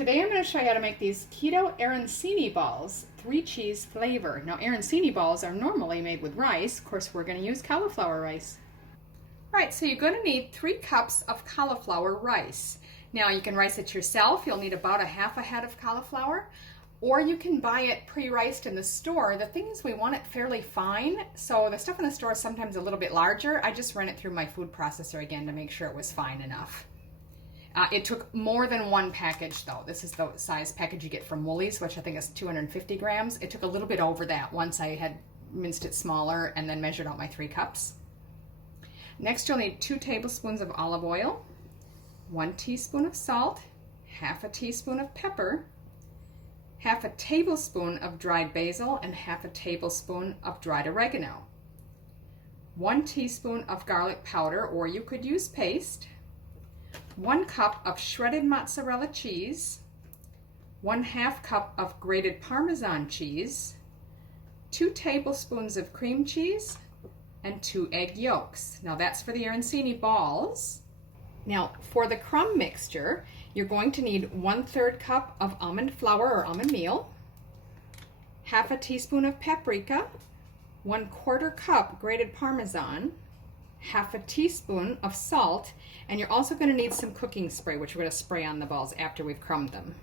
Today I'm going to show you how to make these Keto Arancini Balls, 3-cheese flavor. Now arancini balls are normally made with rice. Of course we're going to use cauliflower rice. Alright, so you're going to need 3 cups of cauliflower rice. Now you can rice it yourself. You'll need about a half a head of cauliflower. Or you can buy it pre-riced in the store. The thing is we want it fairly fine, so the stuff in the store is sometimes a little bit larger. I just ran it through my food processor again to make sure it was fine enough. It took more than one package though. This is the size package you get from Woolies, which I think is 250 grams. It took a little bit over that once I had minced it smaller and then measured out my 3 cups. Next you'll need 2 tablespoons of olive oil, 1 teaspoon of salt, half a teaspoon of pepper, half a tablespoon of dried basil, and half a tablespoon of dried oregano, 1 teaspoon of garlic powder, or you could use paste, 1 cup of shredded mozzarella cheese, 1/2 cup of grated parmesan cheese, 2 tablespoons of cream cheese, and 2 egg yolks. Now that's for the arancini balls. Now for the crumb mixture, you're going to need 1/3 cup of almond flour or almond meal, half a teaspoon of paprika, 1/4 cup grated parmesan, half a teaspoon of salt, and you're also going to need some cooking spray, which we're going to spray on the balls after we've crumbed them.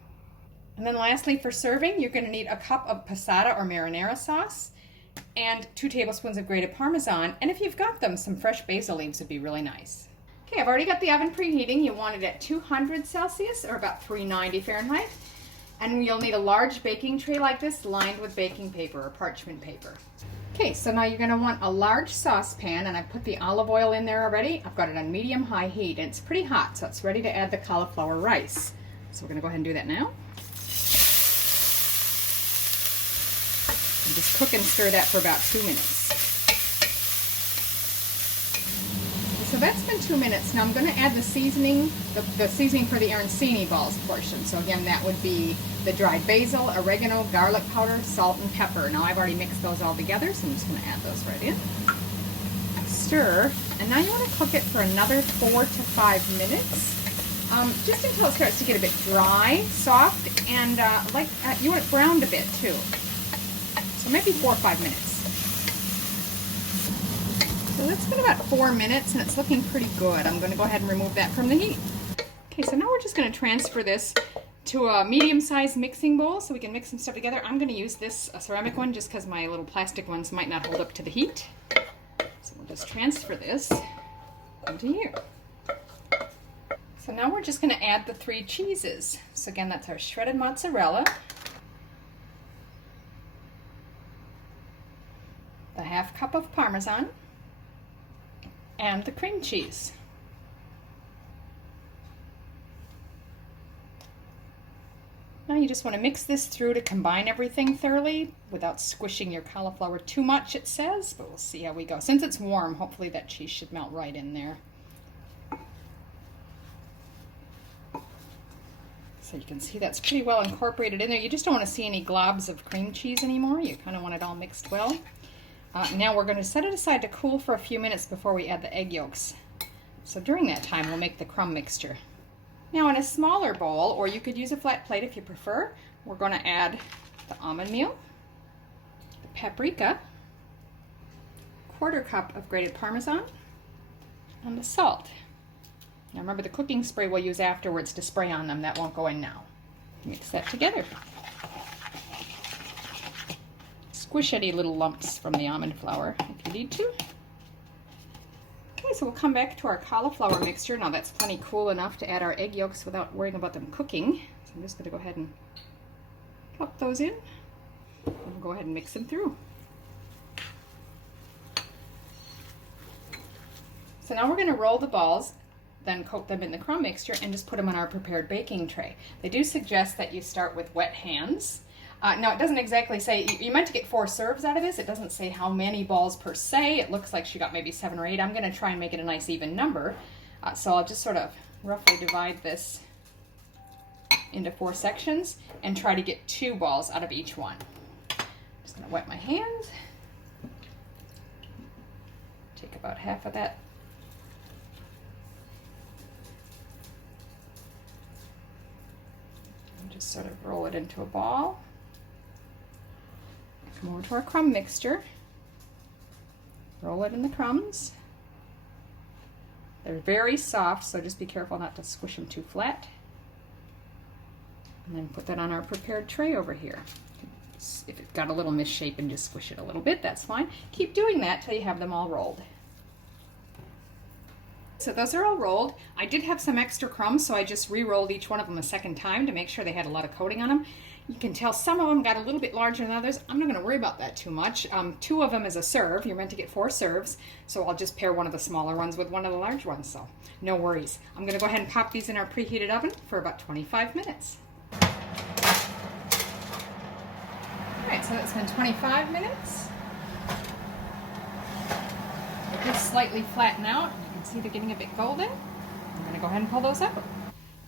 And then lastly, for serving, you're going to need a cup of passata or marinara sauce and 2 tablespoons of grated parmesan, and if you've got them, some fresh basil leaves would be really nice. Okay, I've already got the oven preheating. You want it at 200 Celsius or about 390 Fahrenheit. And you'll need a large baking tray like this lined with baking paper or parchment paper. Okay, so now you're going to want a large saucepan, and I put the olive oil in there already. I've got it on medium-high heat, and it's pretty hot, so it's ready to add the cauliflower rice. So we're going to go ahead and do that now. And just cook and stir that for about 2 minutes. So that's been 2 minutes. Now I'm going to add the seasoning, the seasoning for the arancini balls portion. So again, that would be the dried basil, oregano, garlic powder, salt, and pepper. Now I've already mixed those all together, so I'm just going to add those right in. Stir, and now you want to cook it for another 4 to 5 minutes, just until it starts to get a bit dry, soft, and you want it browned a bit too. So maybe 4 or 5 minutes. So that's been about 4 minutes, and it's looking pretty good. I'm going to go ahead and remove that from the heat. Okay, so now we're just going to transfer this to a medium-sized mixing bowl so we can mix some stuff together. I'm going to use this ceramic one just because my little plastic ones might not hold up to the heat. So we'll just transfer this into here. So now we're just going to add the 3 cheeses. So again, that's our shredded mozzarella, the 1/2 cup of parmesan, and the cream cheese. Now you just want to mix this through to combine everything thoroughly without squishing your cauliflower too much, it says, but we'll see how we go. Since it's warm, hopefully that cheese should melt right in there. So you can see that's pretty well incorporated in there. You just don't want to see any globs of cream cheese anymore. You kind of want it all mixed well. Now we're going to set it aside to cool for a few minutes before we add the egg yolks. So during that time, we'll make the crumb mixture. Now in a smaller bowl, or you could use a flat plate if you prefer, we're going to add the almond meal, the paprika, 1/4 cup of grated parmesan, and the salt. Now remember, the cooking spray we'll use afterwards to spray on them. That won't go in now. Mix that together. Squish any little lumps from the almond flour if you need to. Okay, so we'll come back to our cauliflower mixture. Now that's plenty cool enough to add our egg yolks without worrying about them cooking. So I'm just going to go ahead and plop those in. And we'll go ahead and mix them through. So now we're going to roll the balls, then coat them in the crumb mixture, and just put them on our prepared baking tray. They do suggest that you start with wet hands. Now it doesn't exactly say, you meant to get 4 serves out of this. It doesn't say how many balls per se. It looks like she got maybe 7 or 8. I'm going to try and make it a nice even number. So I'll just sort of roughly divide this into 4 sections and try to get 2 balls out of each one. Just going to wet my hands. Take about half of that Just sort of roll it into a ball. Come over to our crumb mixture. Roll it in the crumbs. They're very soft, so just be careful not to squish them too flat. And then put that on our prepared tray over here. If it got a little misshapen, just squish it a little bit, that's fine. Keep doing that till you have them all rolled. So those are all rolled. I did have some extra crumbs, so I just re-rolled each one of them a second time to make sure they had a lot of coating on them. You can tell some of them got a little bit larger than others. I'm not going to worry about that too much. 2 of them is a serve. You're meant to get 4 serves, so I'll just pair one of the smaller ones with one of the large ones, so no worries. I'm going to go ahead and pop these in our preheated oven for about 25 minutes. Alright, so it's been 25 minutes. It did slightly flatten out. You can see they're getting a bit golden. I'm going to go ahead and pull those out.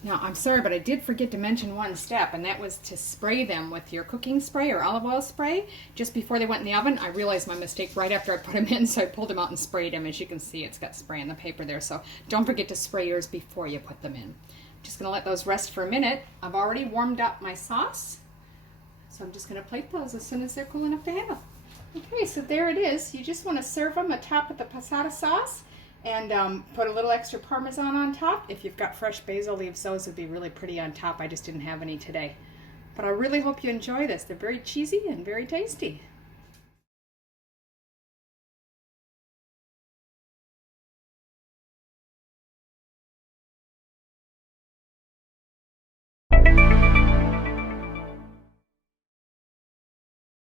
Now, I'm sorry, but I did forget to mention one step, and that was to spray them with your cooking spray or olive oil spray just before they went in the oven. I realized my mistake right after I put them in, so I pulled them out and sprayed them. As you can see, it's got spray in the paper there, so don't forget to spray yours before you put them in. Just going to let those rest for a minute. I've already warmed up my sauce, so I'm just going to plate those as soon as they're cool enough to handle. Okay, so there it is. You just want to serve them atop with the passata sauce. And put a little extra parmesan on top. If you've got fresh basil leaves, those would be really pretty on top. I just didn't have any today. But I really hope you enjoy this. They're very cheesy and very tasty.